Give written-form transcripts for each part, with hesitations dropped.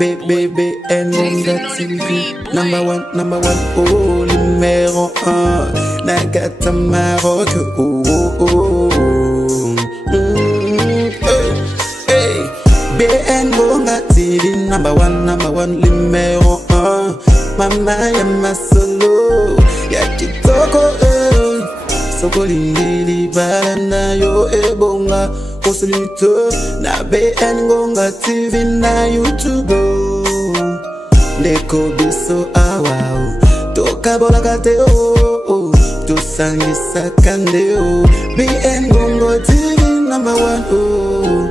BBN TV. Number one, oh, numéro 1. Nagata Maroc, oh, oh, oh. Hey, BN Gonga TV. Number one, numéro 1. Mama ya masolo, ya kitoko, soko lingili balana yo ebonga. Kosulito na BN Gonga TV na YouTube. Ndeko biso awao toka bola kate o to sangisa kande o. BN Gonga TV number 1 o.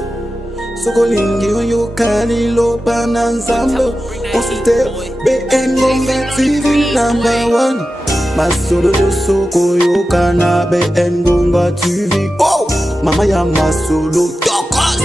Soko lingi yo kali lo bananzambo. Konsulte BN Gonga TV number 1. Masolo yo soko yo kana BN Gonga TV. Oh, mama ya masolo tokos.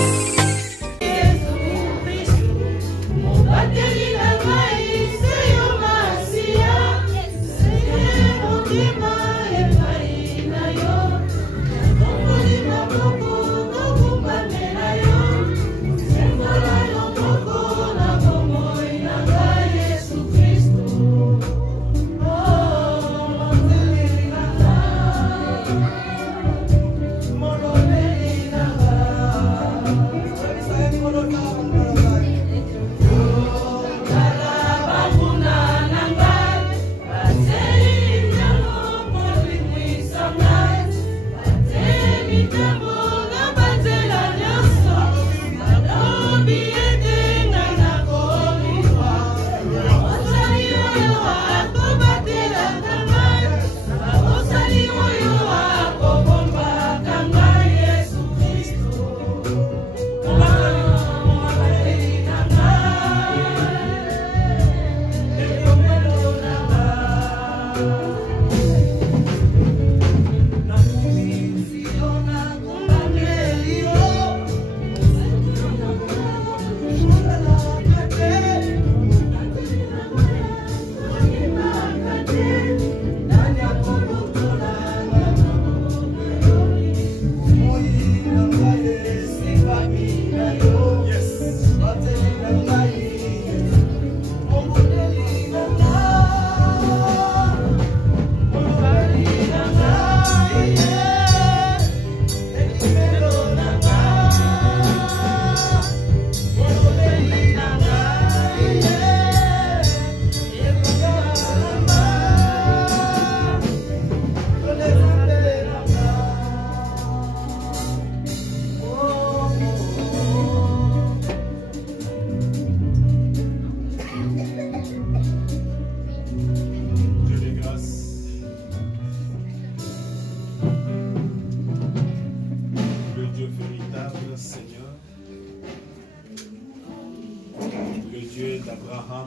d'Abraham,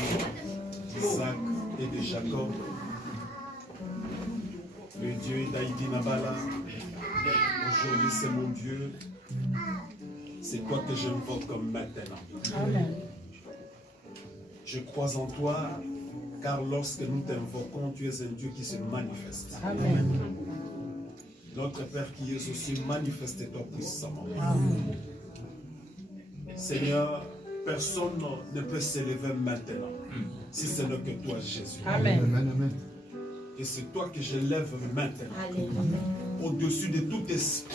d'Isaac et de Jacob, le Dieu d'Aïdi Nabala. Aujourd'hui c'est mon Dieu, c'est toi que j'invoque comme maintenant. Amen. Je crois en toi, car lorsque nous t'invoquons, tu es un Dieu qui se manifeste. Amen. Notre Père qui est aussi, manifeste-toi puissamment. Amen. Seigneur, personne ne peut s'élever maintenant, si ce n'est que toi, Jésus. Amen. Amen. Et c'est toi que je lève maintenant, au-dessus de tout esprit,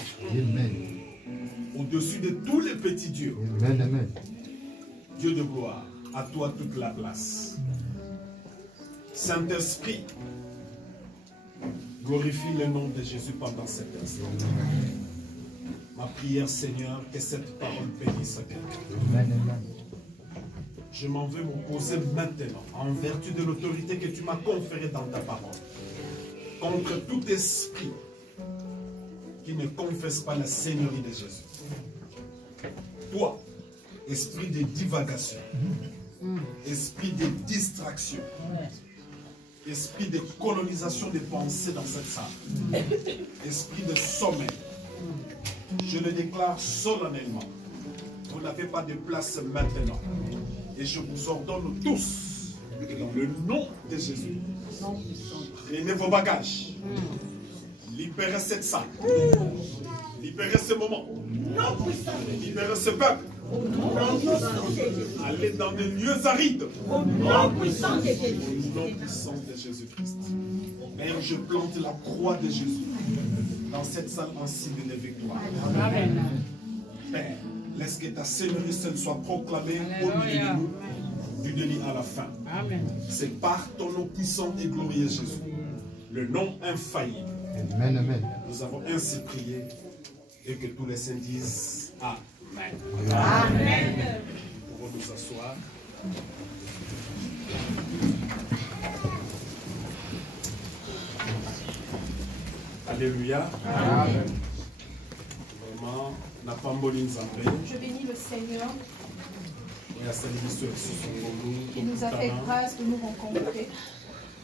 au-dessus de tous les petits dieux. Amen. Dieu de gloire, à toi toute la place. Saint-Esprit, glorifie le nom de Jésus pendant cet instant. Ma prière, Seigneur, que cette parole bénisse quelqu'un. Je m'en vais m'opposer maintenant, en vertu de l'autorité que tu m'as conférée dans ta parole, contre tout esprit qui ne confesse pas la Seigneurie de Jésus. Toi, esprit de divagation, esprit de distraction, esprit de colonisation des pensées dans cette salle, esprit de sommeil, je le déclare solennellement. Vous n'avez pas de place maintenant. Et je vous ordonne tous, dans le nom de Jésus, prenez vos bagages, libérez cette salle, libérez ce moment, libérez ce peuple, Allez dans des lieux arides. Au nom puissant de Jésus. Au nom puissant de Jésus-Christ. Père, je plante la croix de Jésus dans cette salle en signe de victoire. Amen. Père, laisse que ta seigneurie seule soit proclamée au milieu de nous, du début à la fin. Amen. C'est par ton nom puissant et glorieux Jésus, le nom infaillible. Amen, amen. Nous avons ainsi prié et que tous les saints disent Amen. Amen. Nous pouvons nous asseoir. Alléluia. Amen. Vraiment, n'a pas mboli nzambe. Je bénis le Seigneur Et à saluer ceux qui sont venus, qui nous a fait grâce de nous rencontrer.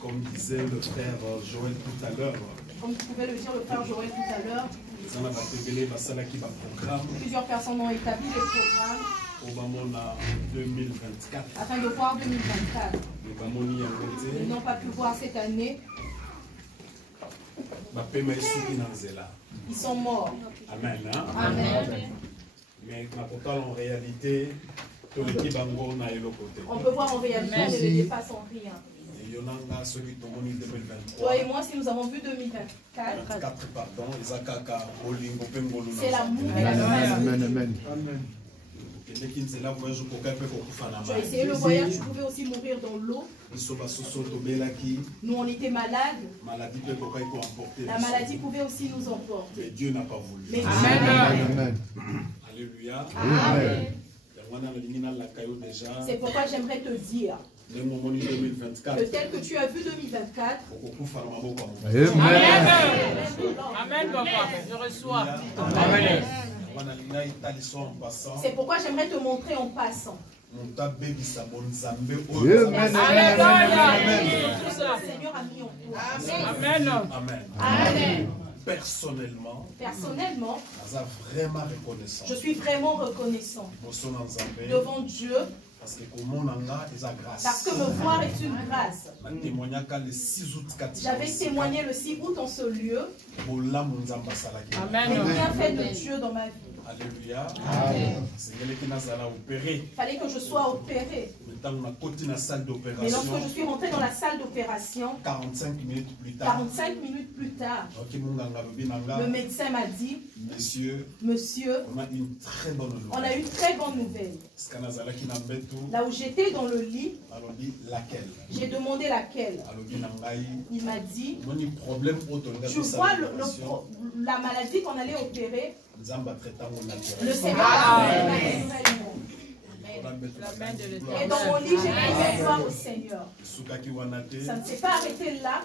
comme disait le frère Joël tout à l'heure. Comme vous pouvez le dire, le frère Joël tout à l'heure, plusieurs personnes ont établi des programmes au 2024. afin de voir 2024. Ils n'ont pas pu voir cette année. Ils sont morts. Amen. Hein? Amen. Mais en réalité, tout l'équipe On peut voir en réalité, on ne les dépasse en rien. Toi et moi, si nous avons vu 2024, c'est l'amour et la grâce. Amen, amen. Tu as essayé le voyage, tu pouvais aussi mourir dans l'eau. Nous, on était malades. La maladie pouvait aussi nous emporter. Mais Dieu n'a pas voulu. Mais Amen. Alléluia. Amen. Déjà, c'est pourquoi j'aimerais te dire que 2024, tel que tu as vu 2024, Amen, papa. Je reçois. Amen. c'est pourquoi j'aimerais te montrer en passant. Amen. Le Seigneur a mis en toi. Amen. Amen. Amen. Personnellement, Vraiment reconnaissant. Je suis vraiment reconnaissant devant Dieu. Parce que me voir est une grâce. J'avais témoigné le 6 août en ce lieu. Amen. Le bienfait de Dieu dans ma vie. Alléluia. Il fallait que je sois opéré. Mais lorsque je suis rentré dans la salle d'opération, 45 minutes plus tard, le médecin m'a dit, monsieur, on a une très bonne nouvelle. Là où j'étais dans le lit, j'ai demandé laquelle. Il m'a dit, tu vois la maladie qu'on allait opérer, le Seigneur a fait naturellement. Et dans mon lit, j'ai prié gloire au Seigneur. Ça ne s'est pas arrêté là.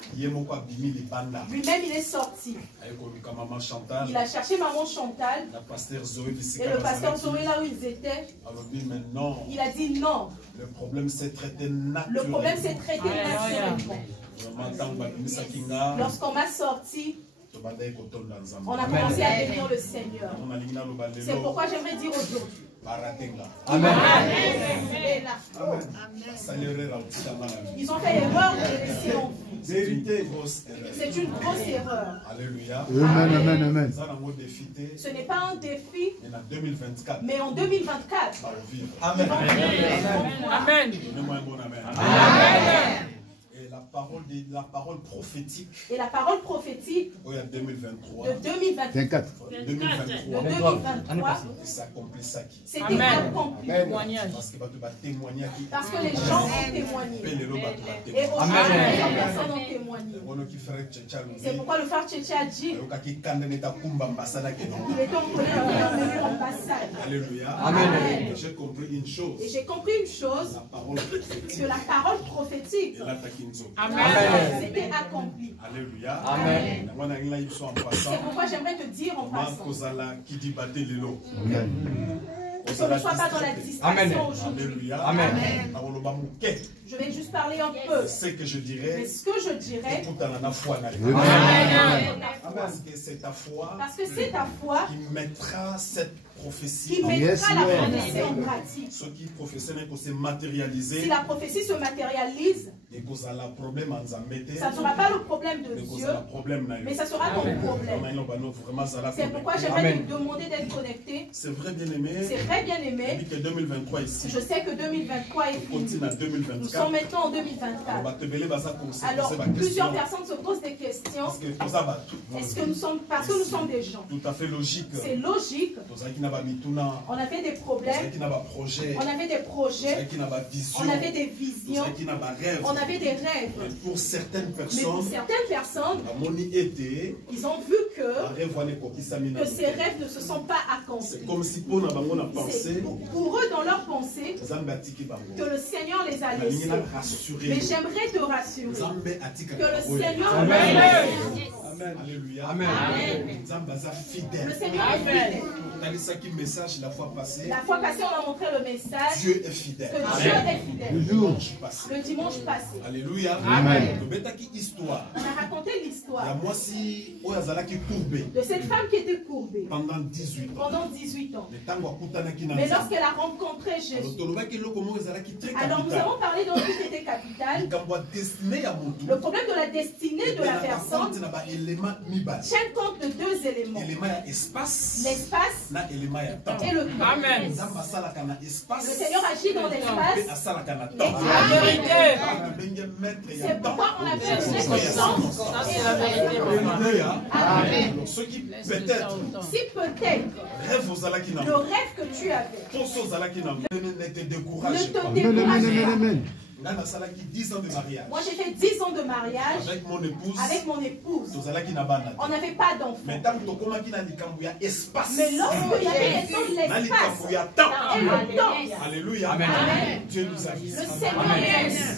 Lui-même, il est sorti. Il a cherché maman Chantal. Et le pasteur Zoé, là où ils étaient, il a dit non. Le problème s'est traité naturellement. Lorsqu'on m'a sorti, on a commencé à bénir le Seigneur. C'est pourquoi j'aimerais dire aujourd'hui. Amen. Ils ont fait l'erreur de le laisser en vie. C'est une grosse erreur. Alléluia. Amen, amen. Ce n'est pas un défi, mais en 2024. Amen. Amen. Amen. Et la parole prophétique. Et la parole prophétique de 2023. De 2024. 2023. C'était accompli. Parce que les gens ont témoigné. Et aujourd'hui, les personnes ont témoigné. C'est pourquoi le frère Tchétché a dit, il était en colère à l'ambassade. Alléluia. Amen. Et j'ai compris une chose. Et j'ai compris une chose. Que la parole prophétique. Amen. C'était accompli. Alléluia. Amen. C'est pourquoi j'aimerais te dire en passant. Que ce ne soit pas dans la distraction aujourd'hui. Amen. Je vais juste parler un peu. Ce que je dirais. Mais ce que je dirais. Parce que c'est ta foi. Parce que c'est ta foi. Qui mettra cette prophétie qui mettra la prophétie en pratique. Ce qui prophétie n'est que se matérialiser. Si la prophétie se matérialise, ça ne sera pas le problème de Dieu, mais ça sera ton problème. C'est pourquoi j'aimerais te demander d'être connecté. C'est vrai, bien aimé. C'est vrai, bien aimé. Je sais que 2023 est fini. Nous sommes maintenant en 2024. Alors, plusieurs personnes se posent des questions. Est-ce que nous sommes, parce que nous sommes des gens. Tout à fait logique. C'est logique. On avait des problèmes. On avait des projets. On avait des visions. On avait des rêves. Mais pour certaines personnes, ils ont vu que ces rêves ne se sont pas accomplis. C'est comme si pour eux, dans leur pensée, que le Seigneur les a laissés. Mais j'aimerais te rassurer que le Seigneur Alléluia. Amen. Le Seigneur est fidèle. La fois passée, on a montré le message. Dieu est fidèle. Que Dieu est fidèle. Le dimanche passé. Alléluia. Amen. On a raconté l'histoire de cette femme qui était courbée pendant 18 ans. Mais lorsqu'elle a rencontré Jésus, alors nous avons parlé d'un truc qui était capital. Le problème de la destinée de la personne tient compte de deux éléments. L'espace et le temps. Amen. Le Seigneur agit dans l'espace. La vérité. C'est pourquoi on a fait le sens. Ça, c'est la vérité. Amen. Ce qui peut-être, si peut-être le rêve que tu avais ne te décourage ne te pas. décourage pas. 10 ans de mariage. Moi j'ai fait 10 ans de mariage avec mon épouse. On n'avait pas d'enfant. Mais lorsqu'il y avait l'espace et le temps, alléluia, Amen. Dieu nous a vu. Le Seigneur.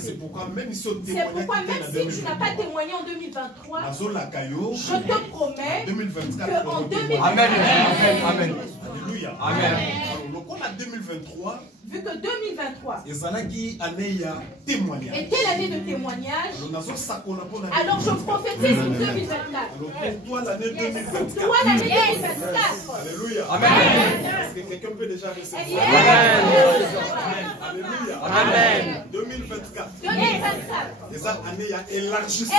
C'est pourquoi même si tu n'as pas témoigné en 2023, je te promets qu'en 2024, Amen. Alléluia. Amen. En 2023, vu que 2023 témoignage. était l'année de témoignage, alors je prophétise en 2024. Pour toi l'année 2024. Toi l'année 2024. Alléluia. Amen. Est-ce que quelqu'un peut déjà recevoir? Amen. Alléluia. Amen. 2024. 2024. Et ça année il y a élargissement.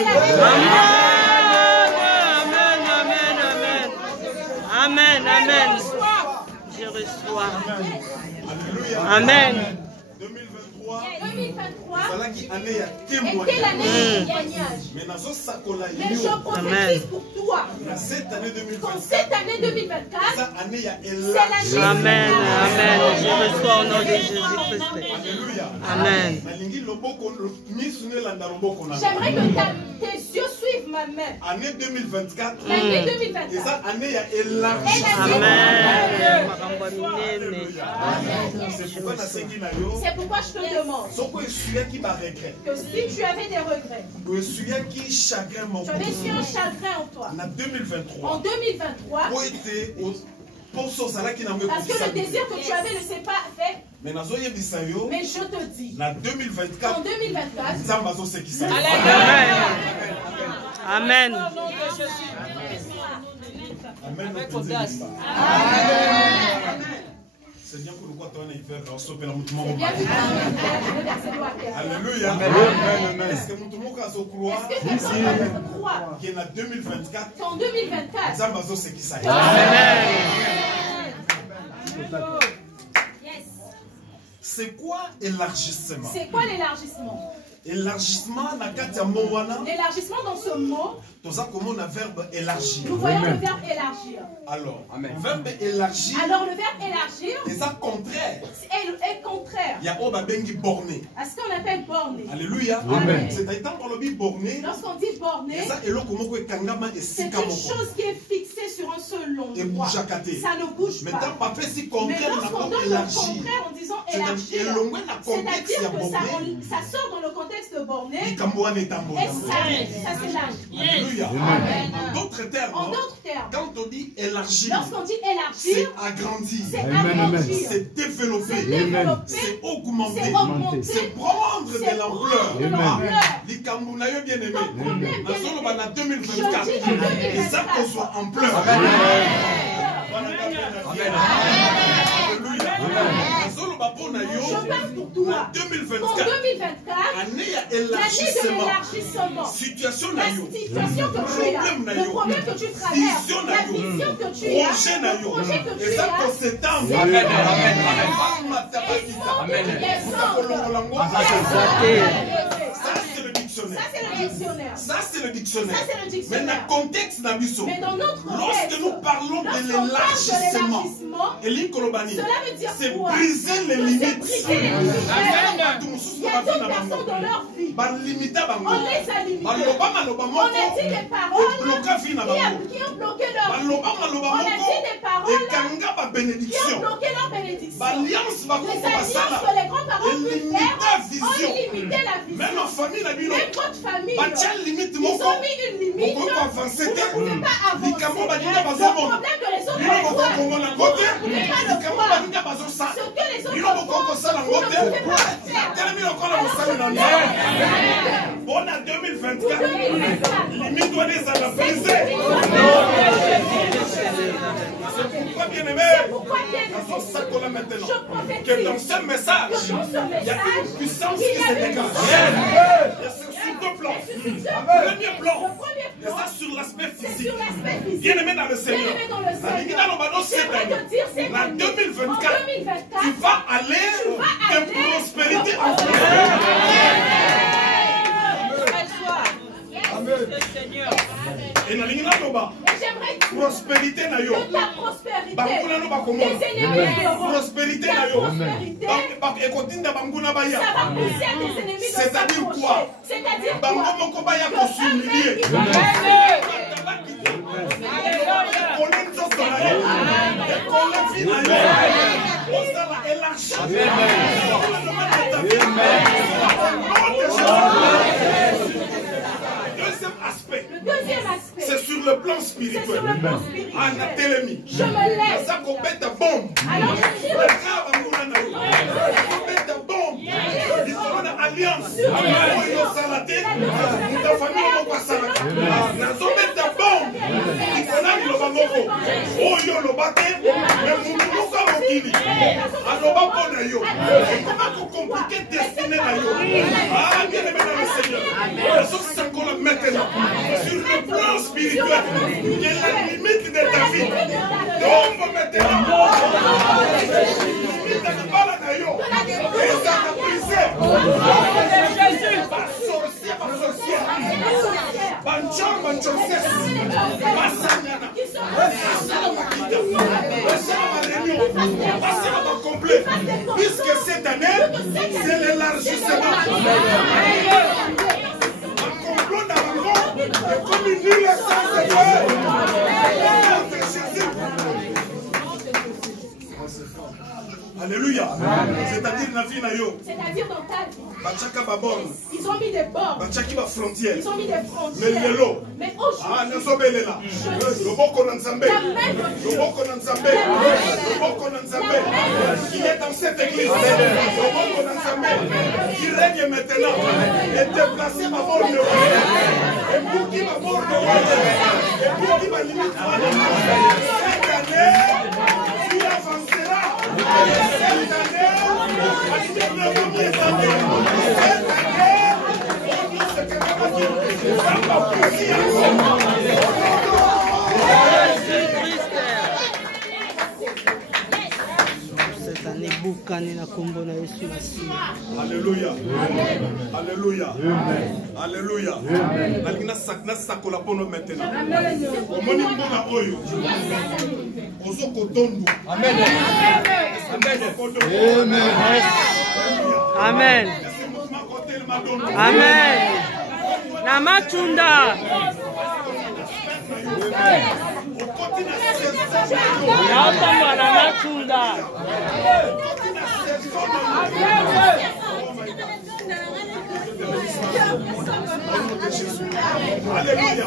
Amen. Amen. Je reçois. Amen. 2023. 2023 était l'année de témoignage. Mais je prophétise pour toi. Cette année 2024. Cette année 2024. C'est l'année. Amen. Amen. Je reçois au nom de Jésus-Christ. Alléluia. Amen. J'aimerais que tes yeux suivent ma main. Année 2024. L'année 2024. Et ça, année, il y a élargissement. Amen. C'est pourquoi je te demande que si tu avais des regrets, tu avais su un chagrin en toi, en 2023, parce que le désir que tu avais ne s'est pas fait. Mais je te dis, en 2024, Amen. Avec audace. C'est bien que nous croyons alléluia. Est-ce que nous croire qu'il y a 2024? En 2024. C'est quoi élargissement? C'est quoi l'élargissement? L'élargissement dans ce mot, nous voyons le verbe élargir. Alors, le verbe élargir, est contraire. Il y a borné. À ce qu'on appelle borné. Alléluia. Borné. Lorsqu'on dit borné, c'est une chose qui est fixée sur un seul endroit. Ça ne bouge pas. Mais lorsqu'on donne le contraire en disant élargir, c'est-à-dire que ça sort dans le contexte borné et ça s'élargit. Alléluia. En d'autres termes, quand on dit élargir, lorsqu'on dit élargir, c'est agrandir, c'est développer, c'est augmenter, c'est prendre de l'ampleur. L'Ikamboulayo bien aimé, en 2024, et ça qu'on soit ampleur. Amen. pour toi. En 2024, l'année de l'élargissement. Situation la situation que tu as, le problème que tu traverses, la vision que tu as, le projet que tu Ça, c'est le dictionnaire. Mais dans le contexte d'Abisso, lorsque nous parlons de l'élargissement, c'est briser les limites. Il y a d'autres personnes dans leur vie. On les a limités. On a dit des paroles qui ont bloqué leur vie. On a dit des paroles qui ont bloqué leur bénédiction. Les alliances que les grands-parents peuvent faire ont limité la vision. Même votre famille, ils ont mis une limite. Vous ne pouvez pas avancer. Le problème que les autres voient, vous ne pouvez pas le voir. Ce que les autres voient, vous ne pouvez pas le faire. Bon, en 2024, limite doit les briser. C'est pourquoi, bien aimé, que dans ce message, il y a une puissance qui se dégage. C'est sur deux plans. Premier plan, c'est ça sur l'aspect physique. Bien aimé dans le Seigneur. En 2024, tu vas aller de prospérité en et prospérité na yo. Prospérité na yo. C'est-à-dire quoi? Le deuxième aspect, c'est sur le plan spirituel. Anatélémie. Je me lève. Alors je dis alliance. Sur le plan spirituel, il y a la limite de ta vie. Donc maintenant, puisque cette année, c'est l'élargissement. Comme une nuit sans Alléluia. C'est-à-dire dans ta vie. Ils ont mis des bornes. Ils ont mis des frontières. Mais aujourd'hui, qui est dans cette église, qui règne maintenant, est déplacé ma mort de et pour qui ma mort de et pour qui ma limite cette année, tu avanceras. Cette année, Alléluia. Alléluia. Alléluia. Alléluia. Sakola pono maintenant. Omoni mbona oyo. Ozo kotondu. Amen. Amen. Amen. Namatunda. Naotamba namatunda. Alléluia.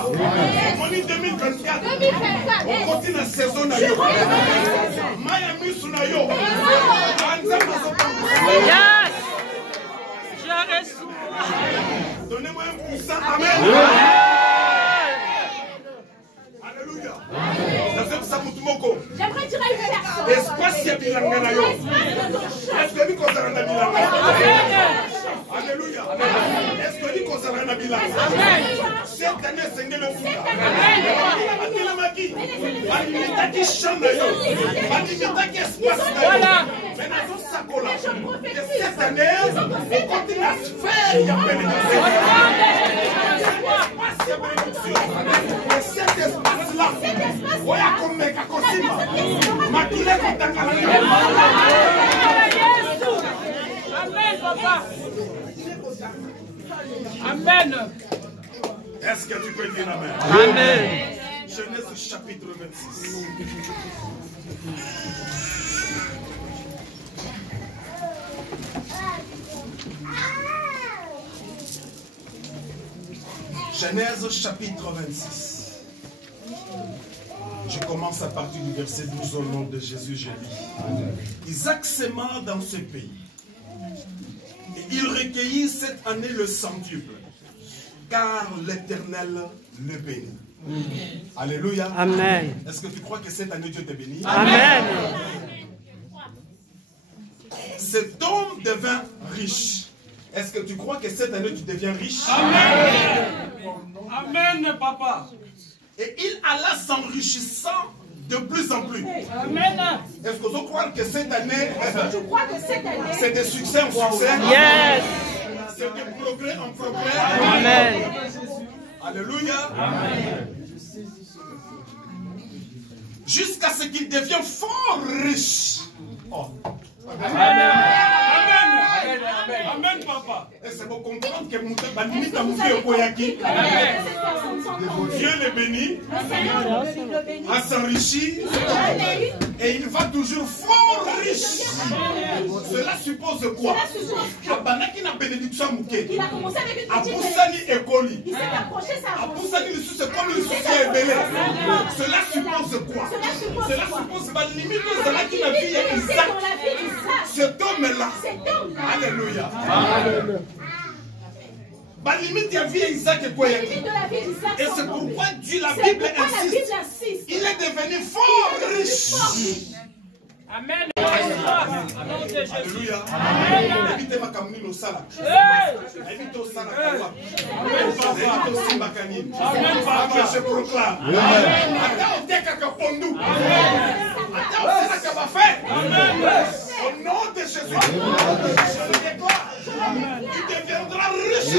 On est 2024. On continue la saison. Miami Sunayo. Yes. Je reçois. Donnez-moi un poussant. Amen. Alléluia. J'aimerais dire à une personne. Espace ya bilanga na yo. Est-ce que Alléluia. Est-ce que tu conserves un bilan? Cette année, c'est le Fouta. Atelamaki. Balimitaki Chandayo. Balimitaki Espace. Mais dans ce sac-là, cette année, on continue à se faire. Il y a bénédiction. Cet espace-là, on a comme un cacosima. Maquillé comme ta Amen, papa. Amen. Est-ce que tu peux dire amen? Amen. Genèse chapitre 26. Genèse chapitre 26. Je commence à partir du verset 12 au nom de Jésus, je lis. Isaac s'aima dans ce pays. Et il recueillit cette année le centuple, car l'Éternel le bénit. Alléluia. Amen. Est-ce que tu crois que cette année Dieu te bénit? Amen. Cet homme devint riche. Est-ce que tu crois que cette année tu deviens riche? Amen. Amen, papa. Et il alla s'enrichissant de plus en plus. Amen. Est-ce que vous croyez que cette année, Je crois que cette année, c'est de succès en succès? Yes. C'est de progrès en progrès? Amen. Alléluia. Amen. Jusqu'à ce qu'il devienne fort riche. Oh. Amen. Amen, papa. Et c'est pour comprendre que Dieu le bénit, a s'enrichi, et il va toujours fort riche. Cela suppose quoi? Il a commencé avec une petite. Il s'est approché sa route. Cela suppose quoi? Cela suppose que limite qui la vie Isaac. Cet homme-là. Alléluia. Limite la vie Isaac et quoi? Et c'est pourquoi Dieu, la Bible insiste. Il est devenu fort riche. Amen. Alléluia. Évitez ma camine au sala. Évitez au sala. Évitez au simbakanine. Je proclame. Attends au tekakapondu. Attends au salakabafé. Au nom de Jésus. Je le déclare. Tu deviendras riche.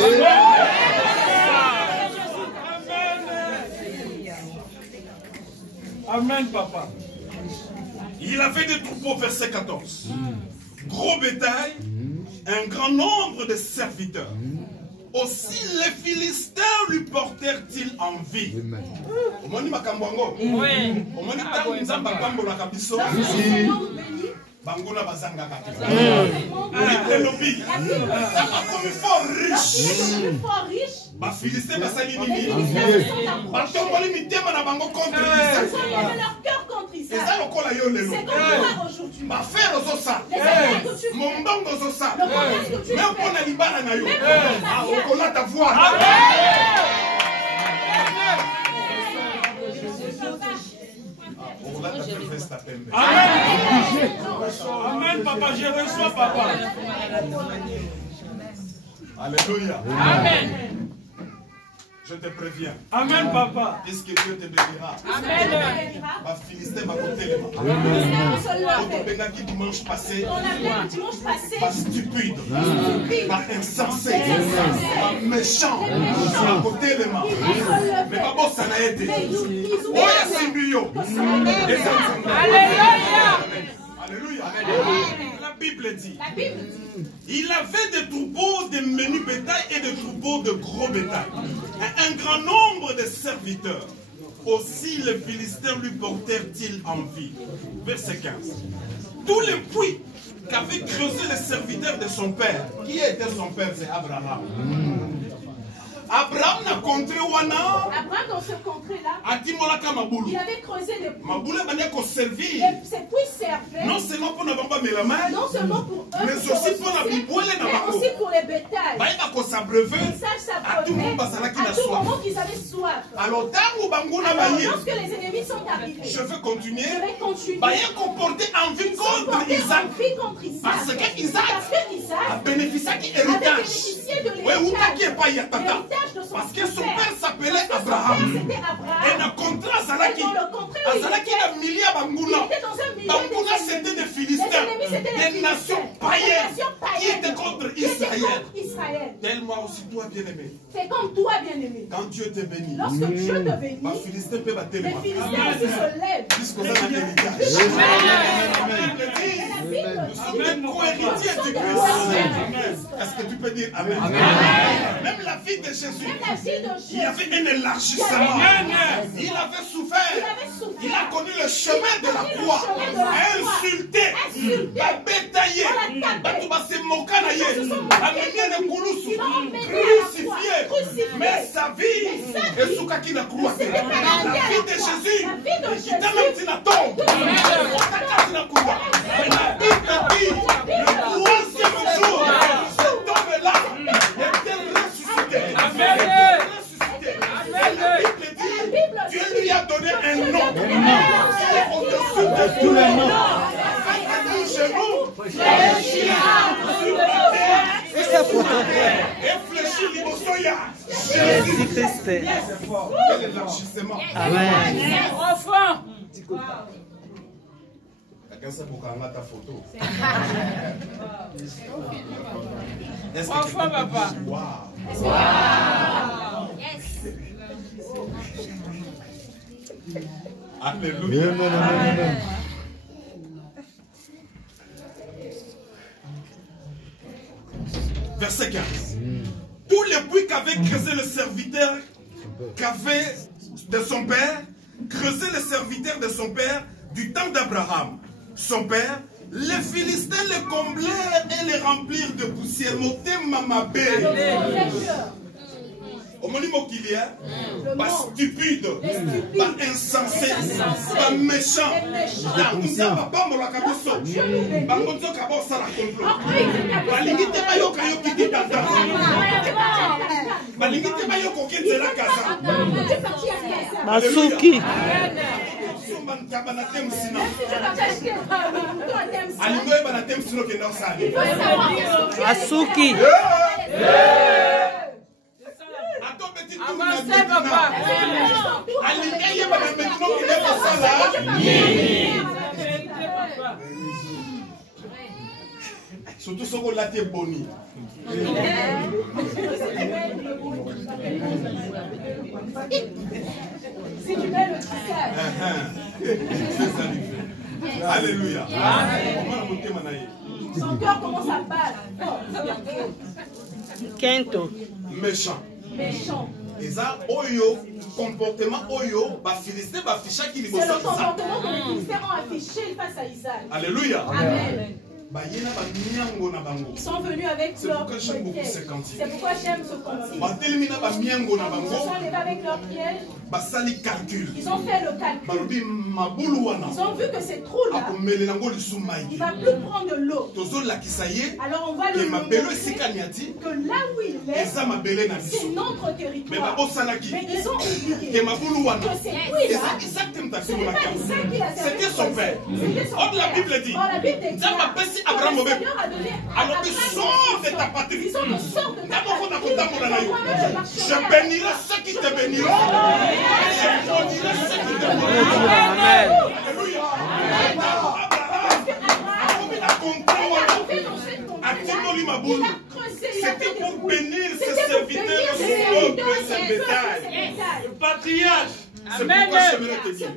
Amen, papa. Il avait des troupeaux, verset 14. Gros bétail, un grand nombre de serviteurs. Aussi les Philistins lui portèrent-ils envie. Omoni makambwango. Oui. Omoni tangu nzamba kambola kabiso. Banguna bazanga kati. Lelobi. Tama comme fort riche. Ba Philistin basali nini. Batongoli mitema na bango contre Isaac. Et ça le kola yo lelo. C'est comme aujourd'hui. Ba faire ozosa. Mon mbongo ozosa. Même pour na libana na yo. Ah okola ta voix. Amen. Amen, papa, je reçois, papa. Alléluia. Amen. Je te préviens. Amen, papa. Est-ce que Dieu te bénira? Amen. Ma Philistin m'a compté les mains. Quand on dimanche passé, pas stupide, pas insensé, pas méchant, m'a compté les mains. Mais pas bon, ça n'a été. Oh, il y a Simbuyo. Alléluia. Alléluia. La Bible dit. Il avait des troupeaux de menus bétail et des troupeaux de gros bétail. Un grand nombre de serviteurs. Aussi les Philistins lui portèrent-ils envie. Verset 15. Tous les puits qu'avaient creusé les serviteurs de son père. Qui était son père? C'est Abraham. Abraham n'a contré wana. Abraham dans ce contrée-là, il avait creusé des puits. Ces puits servaient non seulement pour ne non seulement pour eux, mais aussi pour les bétails. Ils savent s'abreuver à tout moment qu'ils avaient soif. Alors lorsque les ennemis sont arrivés, je vais continuer. Ils comporter en vie contre Isaac. Parce que Isaac a bénéficié de l'héritage. Parce que son père s'appelait Abraham. Et le contrat Zalaki a millié à Banguna. Banguna c'était des Philistins, des nations païennes qui étaient contre Israël. Tellement aussi toi bien-aimé. C'est comme toi bien-aimé. Quand Dieu te bénit, lorsque Dieu te bénit, les Philistins aussi se lèvent. Puisqu'on a l'héritage. Nous sommes des co-héritiers du Christ. Est-ce que tu peux dire Amen? Même la vie de Jésus, il y avait un élargissement. Il avait souffert. Il a connu le chemin de la croix. Insulté, bétaillé, crucifié. Mais sa vie est sous la croix. La vie de Jésus, il t'a même dit la tombe. La Bible dit, le troisième jour, cet homme-là était ressuscité. La Bible dit, Dieu lui a donné un nom qui est au-dessus de tous les noms. Chez nous, Jésus-Christ. Quel élargissement. Amen. Enfant. Quelqu'un pour ta photo. Enfant, papa. Wow. Alléluia. Verset 15. Tous les puits qu'avait creusé le serviteur de son père, creusé le serviteur de son père du temps d'Abraham, son père, les Philistins les comblèrent et les remplirent de poussière. Au monimo qu'il y a, pas stupide, pas insensé, pas méchant. Masuki. Asuki. Avancez, papa. Surtout ce qu'on l'a été boni. Si tu mets le tissage. Alléluia. Son cœur commence à battre. Kento. Méchant. Méchant. Et ça, Oyo, comportement Oyo, Philistin, c'est le comportement que les Philistins ont affiché face à Isaac. Alléluia. Amen. Ils sont venus avec leur piège. C'est pourquoi j'aime ce cantique. Ils sont levés avec leur piège. Ils ont fait le calcul. Ils ont vu que ces trous-là, il ne va plus prendre de l'eau. Alors on va le montrer que là où il est, c'est notre territoire. Mais ils ont oublié que ces puits-là, ce n'est pas Isaac qui l'a servi. C'était son père. Or la Bible dit, Abraham a donné alors tu sors de ta patrie. Je bénirai ceux qui te béniront. Je bénirai ceux qui te béniront. Alléluia. C'était pour bénir ses serviteurs, son peuple et ses bétails. Le patriarche. C'est pourquoi je voulais te dire.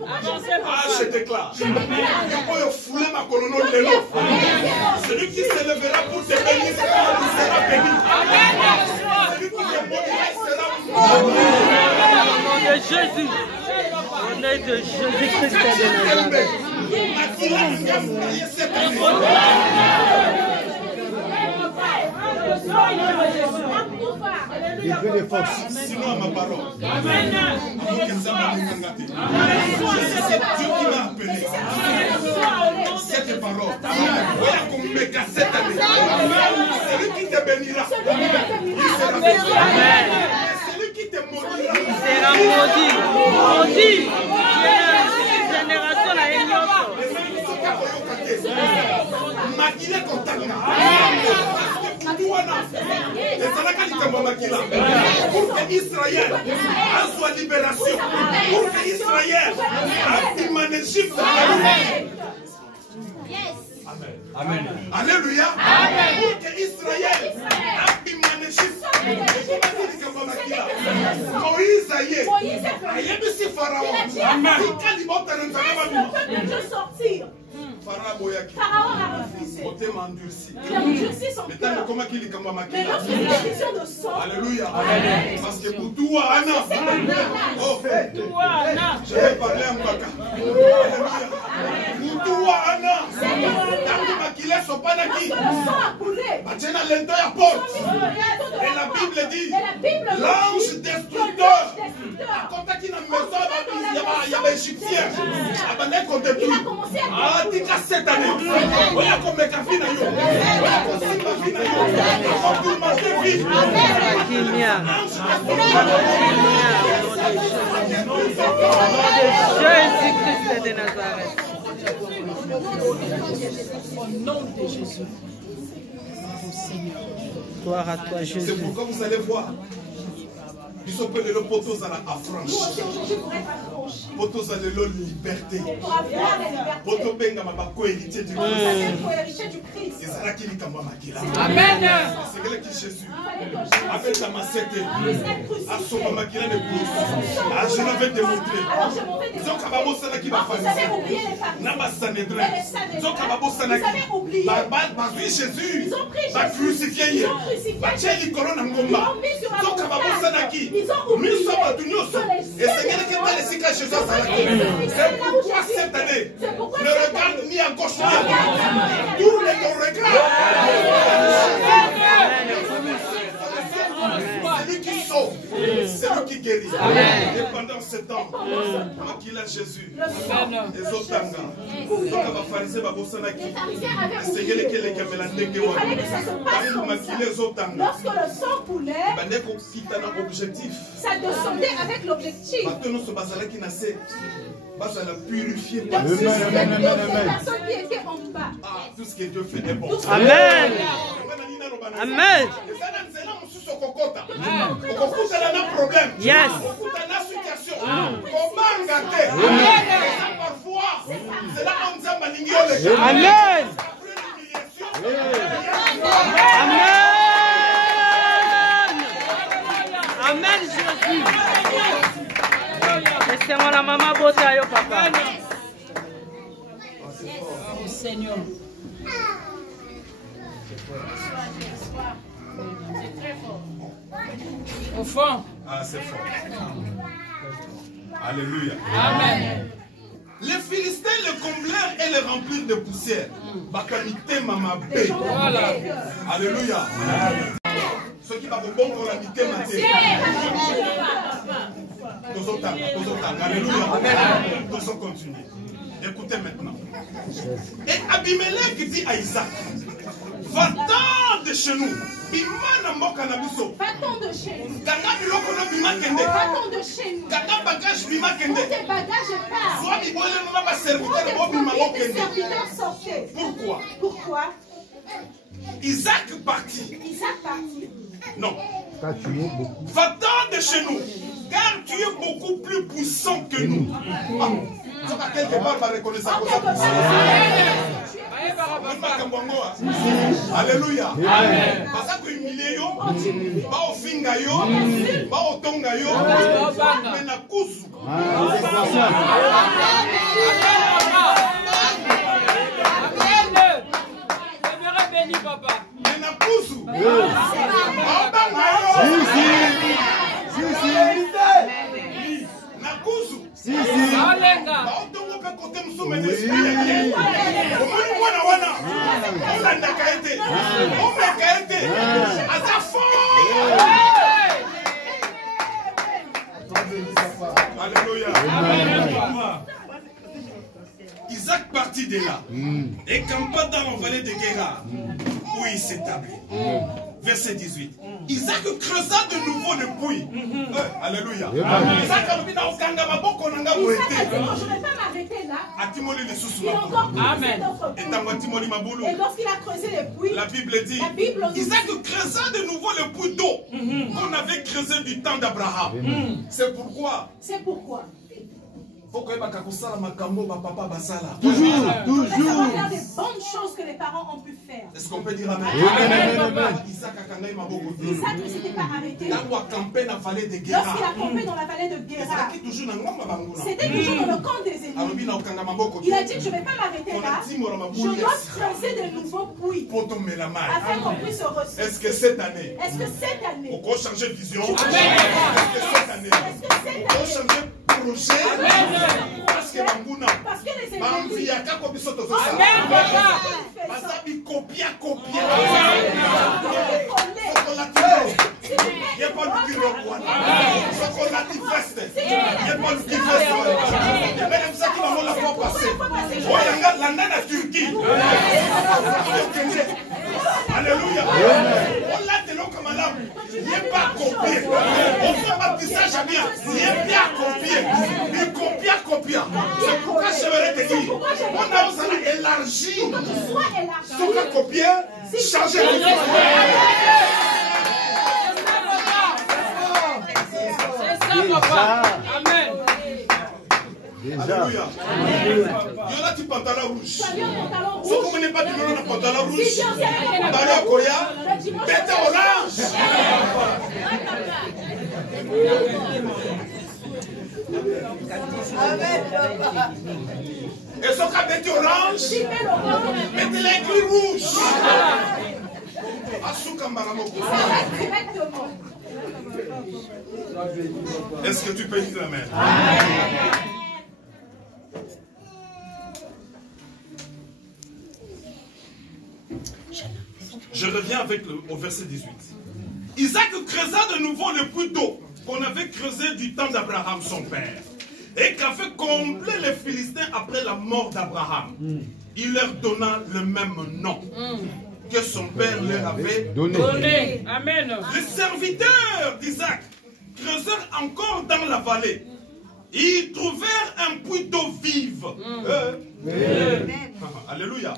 Ah, je déclare. Celui qui se lèvera pour te bénir, il sera béni. Celui qui te maudira, il sera maudit. Au nom de Jésus. Au nom de Jésus-Christ de Nazareth. Degré de force. Sinon, à ma parole. Amen. C'est Dieu qui m'a appelé. Cette parole. Cette année. Celui qui te bénira. Il sera béni. Celui qui te maudira. Il sera maudit. Maudit. Génération la Makila kontanga. Pour que Israël soit libération. Pour que Israël ait Égypte. Amen. Alléluia. Pour que Israël ait Égypte. Moïse aïe. Aïe Pharaon. Pharaon a refusé. Il a endurci son cœur. Mais lorsque c'est une question de sang, alléluia. Parce que pour toi, Anna, je vais parler en baka. Pour toi, Anna, lorsque le sang a coulé, et la Bible dit, l'ange destructeur a contacté une maison, il y avait Égyptien. Il a commencé à cette année, Jésus-Christ de Nazareth. Au nom de Jésus. Gloire à toi, Jésus. C'est pourquoi vous allez voir. Nous sommes le poteau à la affranchi. Poteau à la liberté. Poteau benga mabako héritier du Christ. Et ça là qui dit comme makila. Amen. C'est que Jésus. Avec ta massette. À son makila de plus. Ah, je l'avais démontré. Donc kababo sana qui va faire. Namba sanedre. Donc kababo sana qui. Bah Jésus. Bah crucifié. Bah tcheli corona ngomba. Donc kababo sana qui. C'est pourquoi cette année, ne regarde ni à gauche ni à droite. Tourne ton regard. C'est lui qui sauve, c'est lui qui guérit. Et pendant ce temps, qu'il a Jésus, les autres tangas, donc à va pharisier babosana qui, c'est quel que les caméras n'égewa, les autres tangas. Lorsque le sang coulait, objectif. ça descendait avec l'objectif. Maintenant, ce bazala qui n'a cessé, bazala purifier. Donc, c'est les personnes qui étaient en bas. Ah, tout ce que Dieu fait est bon. Amen. Amen. Yes. Amen. Amen. Amen, Jésus. Laissez-moi la maman beauté, yo papa. Oh Seigneur. C'est très fort. Au fond. Ah, c'est fort. Alléluia. Amen. Les Philistins le comblèrent et le remplirent de poussière. Bakamite mama bé. Voilà. Alléluia. Ceux qui vont bon pour la mité maté. Alléluia. Nous allons continuer. Écoutez maintenant. Et Abimelech dit à Isaac, va-t'en de chez nous. Va-t'en de chez nous. Va-t'en de chez nous. Tous tes bagages partent. Tes serviteurs sortaient. Pourquoi? Pourquoi? Isaac partit. Non. Va-t'en de chez nous, car tu es beaucoup plus puissant que nous. Quelque part, va reconnaître ça. Alléluia. Parce que humilié yo, ba ofinga yo, ba otonga yo, mais na kusu. Béni papa. Mais na kusu. Na kusu. Alenga. et campa dans la vallée de Guérard, où il s'établit. Verset 18. Isaac creusa de nouveau le puits. Alléluia. Isaac a dit, je ne vais pas m'arrêter là. Il a encore et lorsqu'il a creusé le puits, la Bible dit, Isaac creusa de nouveau le puits d'eau qu'on avait creusé du temps d'Abraham. C'est pourquoi. toujours. Faire des bonnes choses que les parents ont pu faire. Est-ce qu'on peut dire amen? Isaac ne s'était pas arrêté. Lorsqu'il a campé dans la vallée de Guérard, c'était toujours dans le camp des ennemis. Il a dit, je ne vais pas m'arrêter là. Je dois creuser de nouveaux puits afin qu'on puisse se ressourcer. Est-ce que cette année, on peut changer de vision? Est-ce que cette année, on peut changer de projet? Parce que les ennemis, alléluia. On l'a tellement comme un homme. Il n'est pas copié. On fait baptissage à bien. Il n'est pas copié. Il copie. C'est pourquoi je vais te dire. On a besoin d'élargir. Ce qu'on a copié, changer de vie. C'est ça, papa. Amen. Alléluia. Il y en a du pantalon rouge. Si vous n'est pas du pantalon rouge, pantalon Koya, bête orange. Et ce qu'a bête orange, mettez l'écrit rouge. Est-ce que tu peux dire amen? Je reviens au verset 18. Isaac creusa de nouveau le puits d'eau qu'on avait creusé du temps d'Abraham son père et qu'avait comblé les Philistins après la mort d'Abraham. Il leur donna le même nom que son père leur avait donné. Amen. Les serviteurs d'Isaac creusèrent encore dans la vallée. Ils trouvèrent un puits d'eau vive. Alléluia.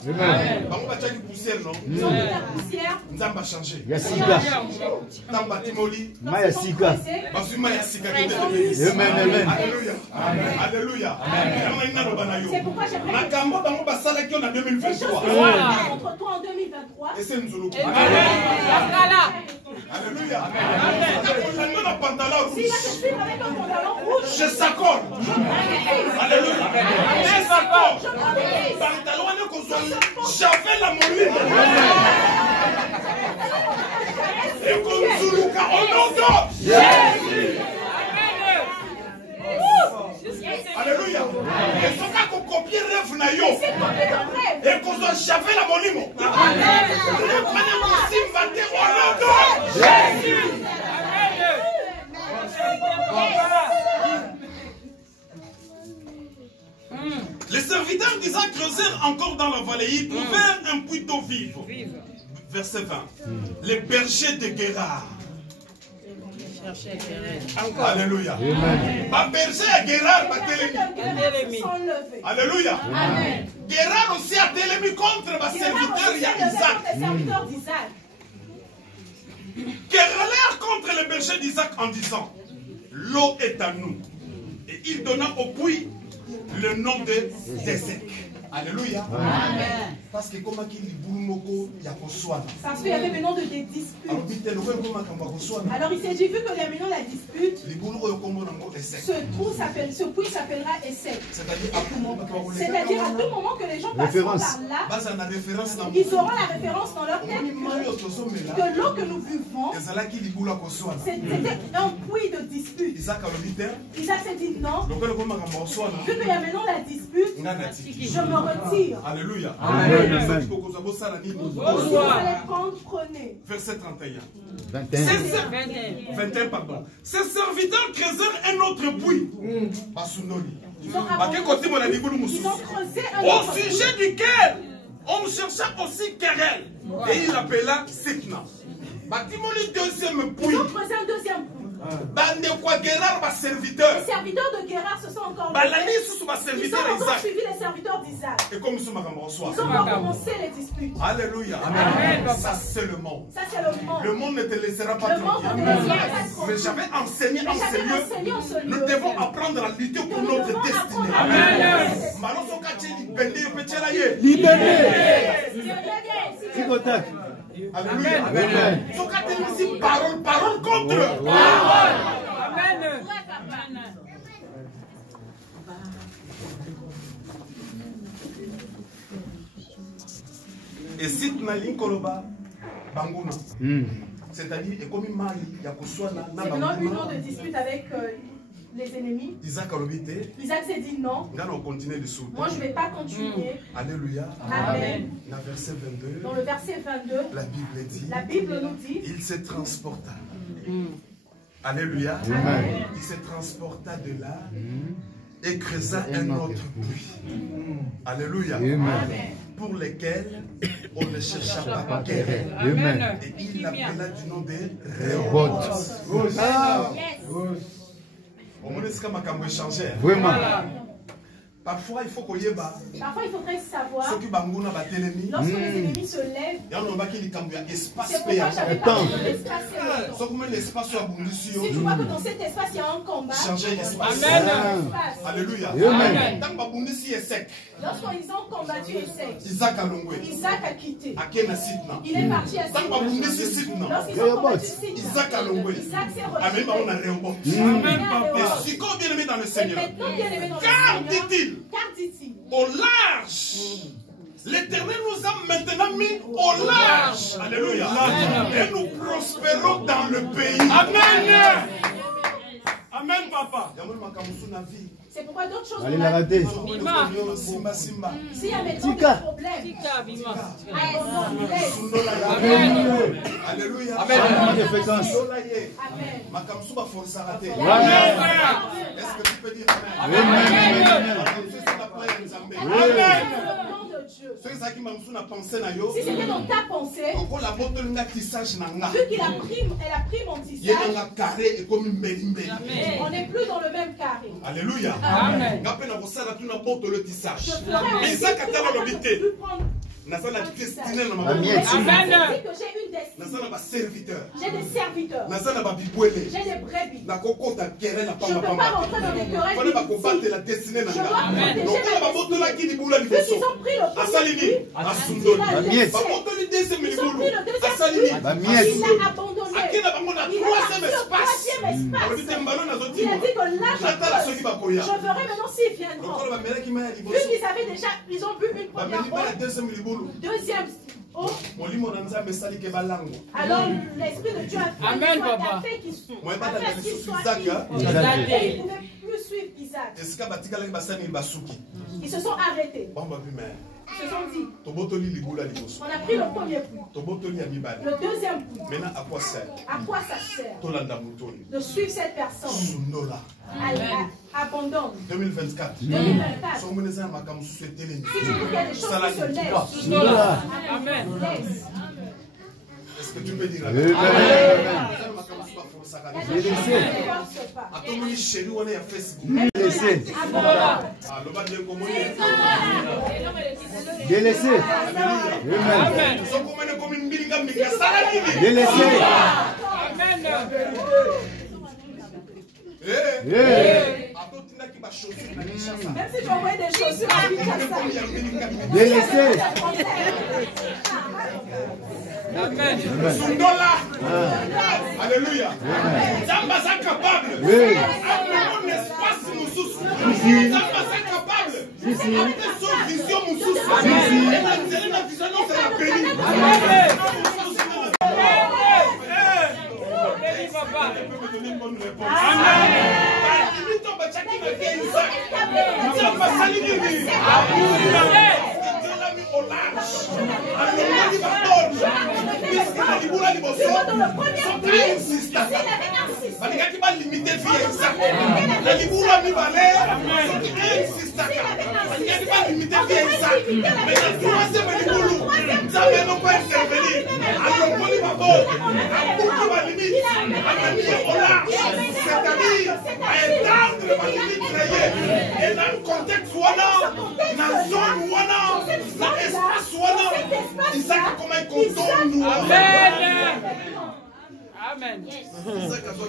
Bango bachaki poussière non? Nzamba changé. Yasika. Tamba timoli. Mayasika. Basuma yasika. Amen. Alléluia. Alléluia. C'est pourquoi j'aimerais. Makambo bango basalaki en 2023. Entre toi en 2023. Et c'est Nzulu. Alléluia. Si là je suis avec un pantalon rouge, je s'accorde. Alléluia. Je s'accorde. J'avais la molline. Et qu'on Zuluka au nom de Jésus. Alléluia. Et ce qu'on copie rêve na yo. Et qu'on soit j'avais la molline. Au nom de Jésus. Les serviteurs d'Isaac creusèrent encore dans la vallée. Ils trouvèrent un puits d'eau vive. Verset 20. Les bergers de Guérard. Alléluia. Les bergers à Guérard. Alléluia. Guérard aussi a télémi contre les serviteurs d'Isaac. Querellèrent contre les bergers d'Isaac en disant, l'eau est à nous. Et il donna au puits le nom de Zézek. Alléluia. Amen. Parce que comme il parce qu'il y avait maintenant des disputes. Alors il s'est dit, vu qu'il y a maintenant la dispute, ce puits s'appellera Essek. C'est-à-dire à tout moment que les gens passeront par là, ils auront la référence dans leur tête que l'eau que nous buvons, c'était un puits de dispute. Isaac s'est dit non, vu qu'il y a maintenant la dispute, je me retire. Alléluia. Vous allez prendre, prenez. Verset 31. 21, pardon. Ces serviteurs creusèrent un autre puits. Basunoli. Ils ont creusé un au sujet duquel on chercha aussi querelle. Et il l'appela Sitna. Ils ont creusé un deuxième puits. Les serviteurs de Guérard se sont encore levés. Ils ont encore suivi les serviteurs d'Isaac. Et comme ils ont encore commencé les disputes. Alléluia. Amen. Ça c'est le monde. Ça c'est le monde. Le monde ne te laissera pas tranquille. Mais j'avais enseigné en ce lieu. Nous devons apprendre à lutter pour notre destinée. Amen. Libéré. Alléluia. Parole contre. Amen. Et si tu n'as pas banguna, c'est-à-dire et comme Mali, il y a c'est maintenant une autre dispute avec les ennemis. Isaac s'est dit non. Moi je ne vais pas continuer. Alléluia. Amen. Dans le verset 22, la Bible nous dit, il se transporta. Alléluia. Amen. Il se transporta de là et creusa un autre puits. Alléluia. Amen. Pour lesquels on ne chercha pas querelle. Et il l'appela du nom de Rehoboth. Vraiment. Parfois, il faut qu'on y ait bas. Parfois, il faudrait savoir. Lorsque les ennemis se lèvent. C'est pourquoi j'avais parlé de l'espace. Si tu vois que dans cet espace, il y a un combat. Changer l'espace. Alléluia. Lorsqu'ils ont combattu et sec, Isaac a quitté. Il est parti à Sitna. Lorsqu'ils ont combattu Sitna, Isaac s'est retiré. bien-aimé dans le Seigneur. Car dit-il, au large, l'Éternel nous a maintenant mis au large. Alléluia. Et nous prospérons dans le pays. Amen. Amen, papa. C'est pourquoi d'autres choses allez la rater. S'il y a maintenant des problèmes. Alléluia. Amen. Amen. Est-ce que tu peux dire Amen? Amen. Si c'était dans ta pensée, vu qu'il a pris mon tissage, on n'est plus dans le même carré. Alléluia. Amen. Nazana destinée dans ma Amen. J'ai une destinée. J'ai des serviteurs. J'ai des brebis. Je ne peux pas rentrer dans des querelles. Je dois protéger la destinée. Vu qu'ils ont pris le premier puits, il a abandonné. Il a troisième espace. Il a dit que là, je verrai maintenant s'ils viendront. Vu qu'ils avaient déjà, ils ont bu une première fois. Deuxième eau. Alors l'Esprit de Dieu a fait qu'ils soient et ils ne pouvaient plus suivre Isaac. Ils se sont arrêtés. Ils se sont dit, on a pris le premier puits, le deuxième puits. Maintenant, à quoi ça sert de suivre cette personne? Abandonne. 2024. Si tu veux qu'il y a des choses qui se lèvent. Amen. Est-ce que tu peux dire Amen. Délaissé. Même si tu envoies des chaussures à Kinshasa. Délaissé. Amen. Alléluia. Zamba est capable. Un espace moussous. Zamba est capable. Son vision moussous. Et la vision non c'est la béni. Dans le premier puits, s'il avait insisté, balingaki balimite vie ya Isaac na libula mibale soki insistaka balingaki balimite vie ya Isaac mais na troisième libulu nzambe noko intervenir alongoli baboko abuki balimite amemi ye au large c'est-à-dire aétendre balimite na ye et na contexte wana na zone wana na espace wana Isaac comment il contourne nous. Amen.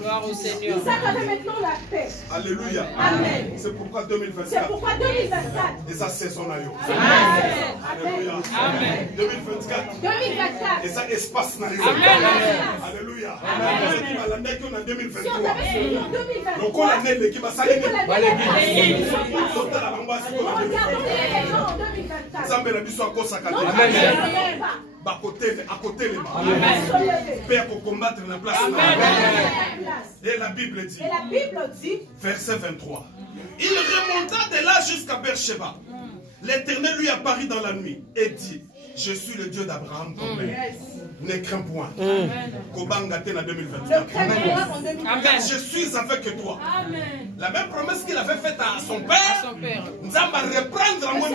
Gloire au Seigneur. Isaac avait maintenant la paix. Alléluia. Amen. C'est pourquoi 2024. C'est pourquoi 2024. Et ça saison là. Amen. Alléluia. Amen. 2024. 2024. Et ça espace là. Amen. Alléluia. Amen. Si on avait suivi en 2023. Donc on a né qui va s'aller. Regardons les événements en 2024. Zambé la biso akosaka. Amen. À côté les mains. Père pour combattre la place. Et la Bible dit. Verset 23. Il remonta de là jusqu'à Beersheba. L'Éternel lui apparut dans la nuit et dit, je suis le Dieu d'Abraham, ton père. Ne crains point. Kobangate en 2024. Je suis avec toi. Amen. La même promesse qu'il avait faite à son père, nous allons reprendre en moi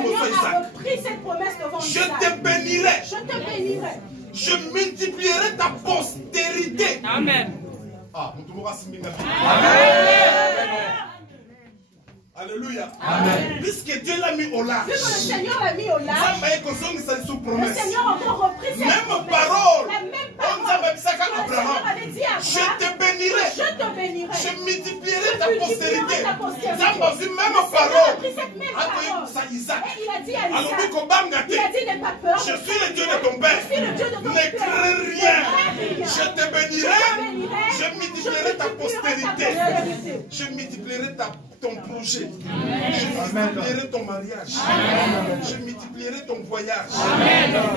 cette promesse devant je te bénirai. Je te bénirai. Je multiplierai ta postérité. Amen. Ah, Alléluia. Amen. Puisque Dieu l'a mis au large. Puisque le Seigneur l'a mis au large. Le Seigneur a encore repris cette même promesse. parole. La même parole. Le Seigneur avait dit à Abraham, je te bénirai. Je te bénirai. Je multiplierai ta postérité. Même parole. Cette même parole. Isaac. Et il a dit à Alors, Isaac, il a dit n'aie pas peur. je suis le Dieu de ton père. Je suis le Dieu de ton Ne père. crains rien. Je Je te bénirai. Je multiplierai ta postérité. Je multiplierai ton projet. Je multiplierai ton mariage. Je multiplierai ton voyage.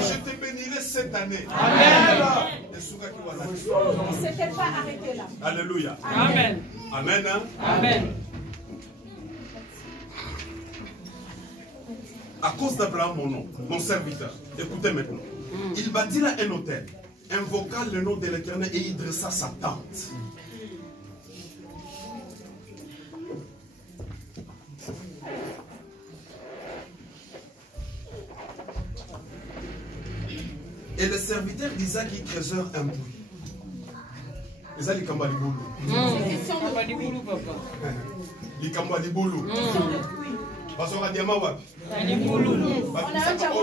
Je te bénirai cette année. Il ne s'était pas arrêté là. Alléluia. Amen. Amen. Hein? Amen. À cause d'Abraham, mon serviteur, écoutez maintenant. Il bâtit là un hôtel, invoqua le nom de l'Éternel et il dressa sa tente. Et les serviteurs d'Isaac qui creusèrent un puits. Isaac li kamba libulu. Li kamba libulu. Parce qu'on a dit à ma wapi. On a un diamant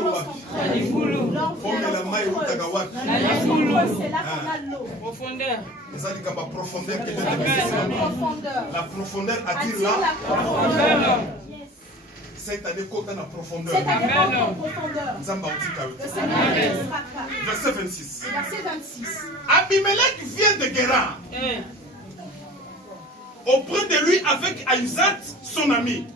On met la maille au tagawaki. c'est là qu'on a l'eau. Profondeur. Isaac li kamba profondeur que Dieu te C'est met. la profondeur. La profondeur attire Attire là. la profondeur. Cette année, côté la profondeur. Cette année, en profondeur. Nzamba otika yo. Le Seigneur ne laissera pas. Verset 26. Verset 26. Abimelech vient de Guérar. Auprès de lui avec Isaac, son ami.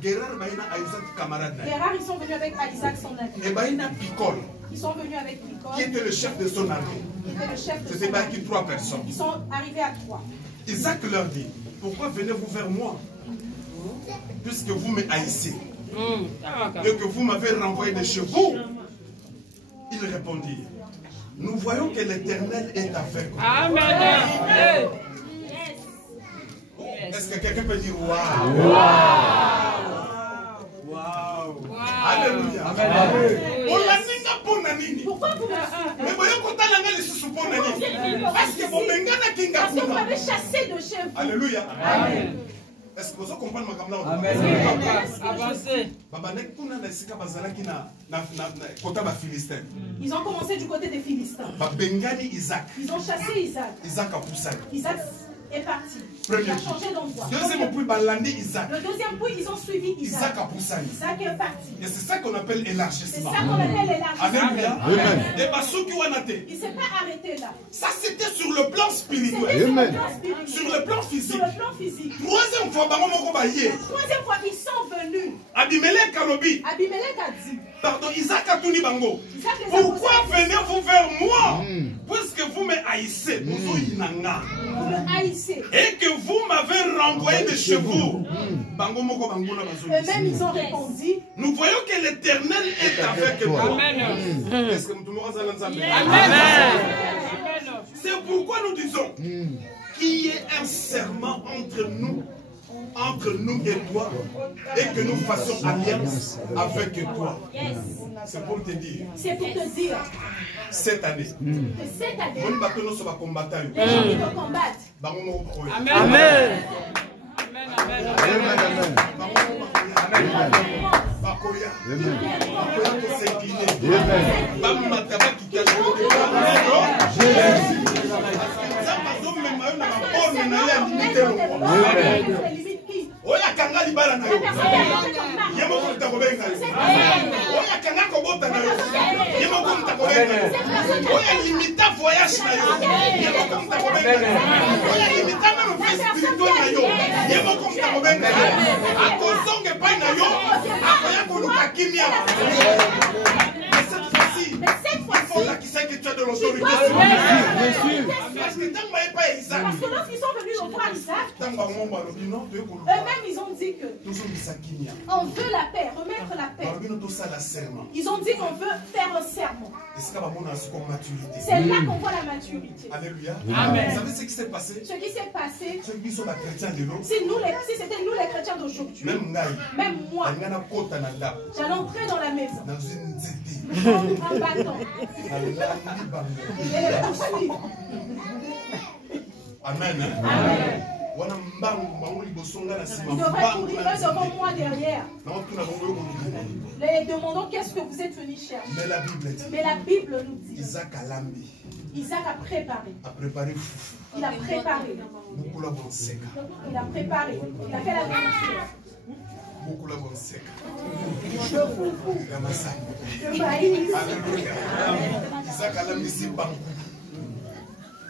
Guérar baïna Isaac camarade. Guérard, ils sont venus avec Isaac, son ami. Et baïna Picol, Ils sont venus avec Nicole, qui était le chef de son armée. qui était le chef de C'était son pas armée. qui 3 personnes. Ils sont arrivés à 3. Isaac leur dit, pourquoi venez-vous vers moi? Puisque vous me haïssez. Et que vous m'avez renvoyé de chez vous. Ils répondirent, nous voyons que l'Éternel est avec vous. Amen. Est-ce que quelqu'un peut dire waouh? Waouh! Alléluia! Pourquoi vous me suivez? Parce que vous m'avez chassé de chez vous. Alléluia! Amen. Est-ce que vous comprenez ma caméra? Avancez. Ils ont commencé du côté des Philistins. Ils ont chassé Isaac. Isaac est parti. Il a changé d'endroit. Le deuxième point, ils ont suivi Isaac. Isaac est parti. Et c'est ça qu'on appelle C'est élargissement. ça qu'on appelle l'élargissement. Amen. Il ne s'est pas arrêté là. Ça c'était sur le plan spirituel. C'était sur le plan spirituel. Sur le plan physique. Sur le plan physique. Troisième fois, La troisième fois, ils sont venus. Abimelech Kalobi. Abimelech a dit. Pardon, Isaac a tout dit bango. Isaac les a Pourquoi posés. venez-vous vers moi? Puisque vous me haïssez. Vous me haïssez. Et que vous m'avez renvoyé de chez vous. Bango moko bango na bazoli. Eux-mêmes, ils ont répondu. Nous voyons que l'Éternel est avec nous. Amen. Est-ce que nous Amen. C'est pourquoi nous disons qu'il y ait un serment entre nous et toi, et que nous fassions alliance avec toi. C'est pour te dire. C'est pour te dire. Cette année. Cette année. Les gens qui te combattent. Amen. Amen. Oya kanga libala na yo. Yemo ko takobenga. Oya kanga ko bota na yo. Yemo ko takobenga. Oya limita voyage na yo. Yemo ko takobenga. Oya limita na vie spirituelle na yo. Yemo ko takobenga. Akosonge pa na yo. Akoya ko luka kimia. Cette fois-ci, là qui sait que tu as de l'autorité. Parce que lorsqu'ils sont venus voir Isaac, eux-mêmes ils ont dit que on veut la paix, remettre la paix. Ils ont dit qu'on veut faire un serment. C'est là qu'on voit la maturité. Alléluia. Amen. Vous savez ce qui s'est passé? Ce qui s'est passé, ceux qui sont les chrétiens de l'eau, si c'était nous les chrétiens d'aujourd'hui, même moi, j'allais entrer dans la maison. Un bâton. Amen. Amen. Ils devraient courir devant moi derrière. Les demandons qu'est-ce que vous êtes venus chercher. Mais la Bible nous dit. Isaac a préparé. Il a préparé. Il a préparé. Il a fait la nourriture. Beaucoup la bonne sec.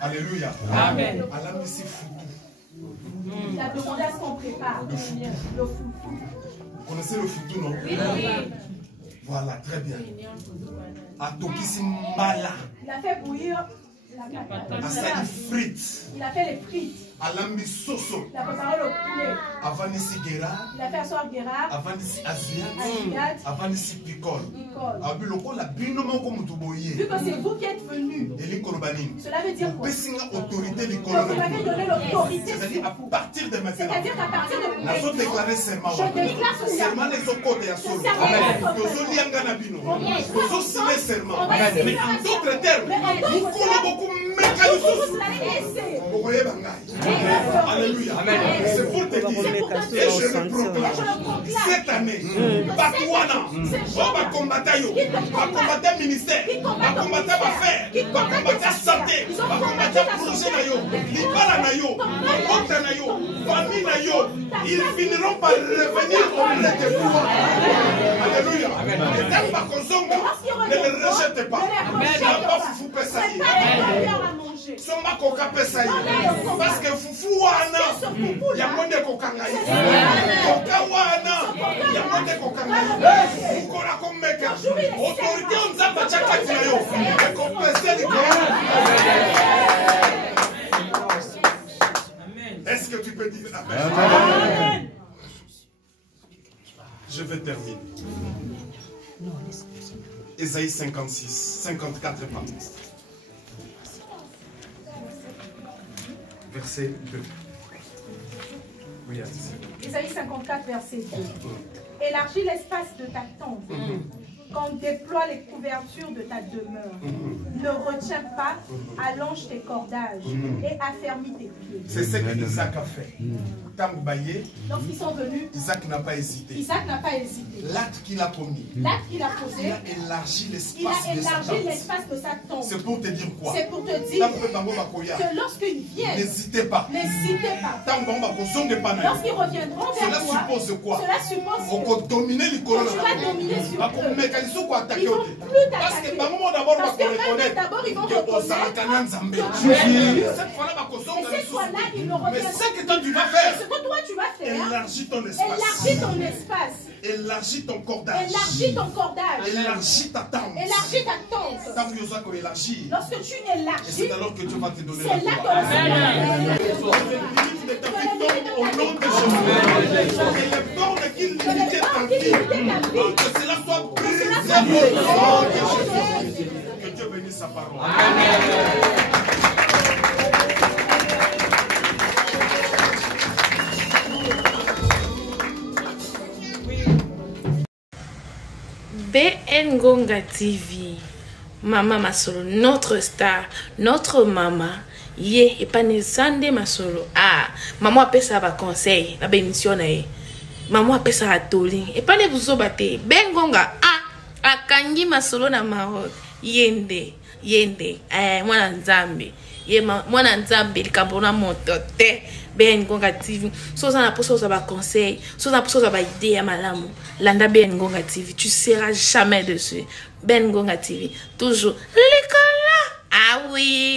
Alléluia. Amen. Il a demandé à ce qu'on prépare le foufou. Vous connaissez le foutou, non? Oui. Voilà, très bien. Il a fait bouillir la patate. Il a fait les frites. Il a préparé le poulet. Il a fait asseoir Gérard. Asiat. Vu que c'est vous qui êtes venus, cela veut dire quoi? Que vous m'avez donné l'autorité. C'est-à-dire à partir de maintenant, c'est-à-dire qu'à partir de maintenant, je déclare ce serment. Je déclare ce serment. Mais en d'autres termes, alléluia. C'est pour te dire. Et je le proclame. Cette année, Bakouana, va combattre le ministère, va combattre l'affaire, va combattre la santé, va combattre le projet nayo, l'ibala nayo, l'autre nayo, famille nayo. Ils finiront par revenir au blé de toi. Alléluia. Et quand Bakosonga, ne le rejette pas. Pas foufou pesaï. Soma koka pesaï. Parce que foufou wana, yamonde kokangaï. Koka wana, yamonde kokangaï. Kola komeka. Autorité on zamba chaka tinayo. Et compensé les Est-ce que tu peux dire Amen? Amen. Je vais terminer. Ésaïe 56, 54 pardon. Verset 2. Oui, Ésaïe 54, verset 2. Élargis l'espace de ta tente. Quand déploie les couvertures de ta demeure. Ne retiens pas, allonge tes cordages et affermis tes pieds. C'est ce que Isaac a fait. Lorsqu'ils sont venus, Isaac n'a pas hésité. Isaac n'a pas hésité. L'acte qu'il a commis. L'acte qu'il a posé. Il a élargi l'espace de sa tente. C'est pour te dire quoi? C'est pour te dire que lorsqu'ils viennent, n'hésitez pas. N'hésitez pas. Lorsqu'ils reviendront vers cela toi, suppose quoi? Cela suppose que tu vas dominer sur eux. Ils vont plus t'attaquer. Parce que d'abord ils vont reconnaître. Cette fois-là, ils ne reviendront. Mais ce que toi tu vas faire, ce que toi tu vas faire, élargis ton espace. Élargis ton espace. Élargis ton cordage. Élargis ton cordage. Élargis ta tente. Élargis ta tente. Lorsque tu élargis, c'est alors que tu vas te donner c'est là que au nom de Jésus. Et les bornes qui limitaient ta vie, que cela soit brisé au nom de Jésus. Que Dieu bénisse sa parole. Amen. BN Ngonga TV. Maman Masolo, notre star, notre maman. Ye, et pas Nesande Masolo. Ah, maman appelle ça va conseil, la bénédiction. Maman appelle ça à Toli. Et pas les vous obate. BN Ngonga, ah, Akangi Masolo na Maroc. Yende, mwana nzambe. Ye mwana nzambe, likabona motote. BN Ngonga TV. Soza na poso za ba conseil, soza na poso za ba idée ya malamu. Landa BN Ngonga TV, tu seras jamais dessus. BN Ngonga TV, toujours l'école. Ah oui.